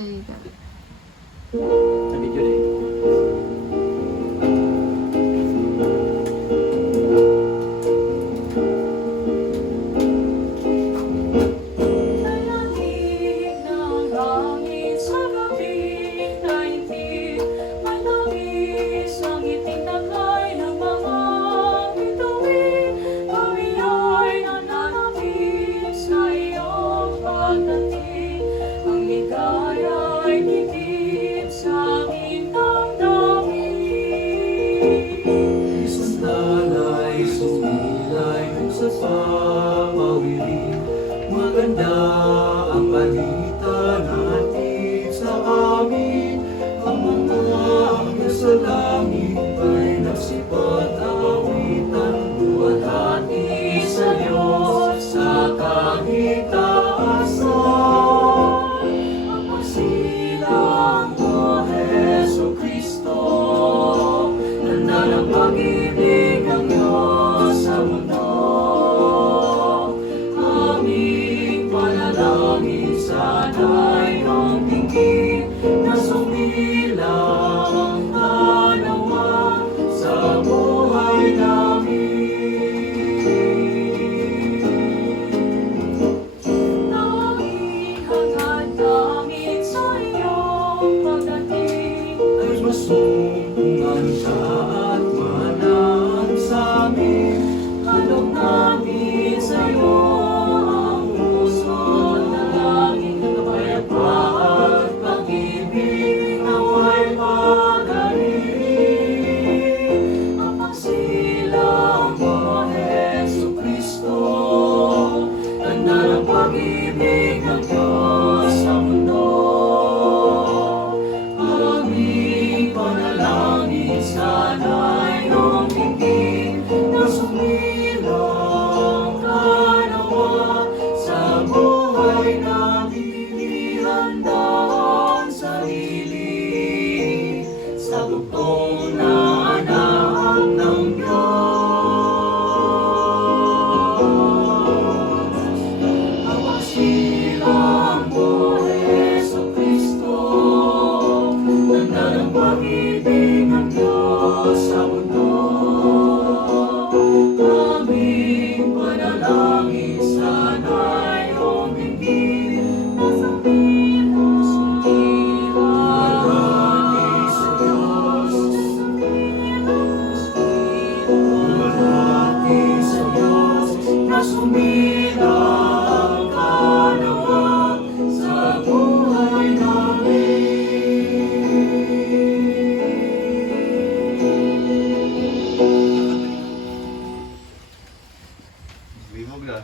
Sa video din. Sa papawiri, maganda ang balita natin sa amin. Ang mga anghel sa langit ay nagsipag-awitan, luwalhati sa Diyos sa kahitaasan. Ang pagsilang mo, Jesucristo, tanda ng pag-ibig ng Diyos sa mundo. Sana'y iyong tingin na sumilang kanawa sa buhay namin. Nanging hangad namin sa iyong pagdating ay masumpungan ka at manang sa amin. Kalog namin sa iyo pag-ibig ng Diyos sa mundo. Aming panalangin, sana'y iyong tingin na sumilang kanawa sa buhay namin. Ihanda ang sarili sa bugtong na anak ng Diyos. Silang mo, Jesucristo, tanda ng pag-ibig ng Diyos sa mundo. Aming panalangin, sana'y iyong tingin na luwalhati sa Diyos, luwalhati sa Diyos na sumilang Bimog na.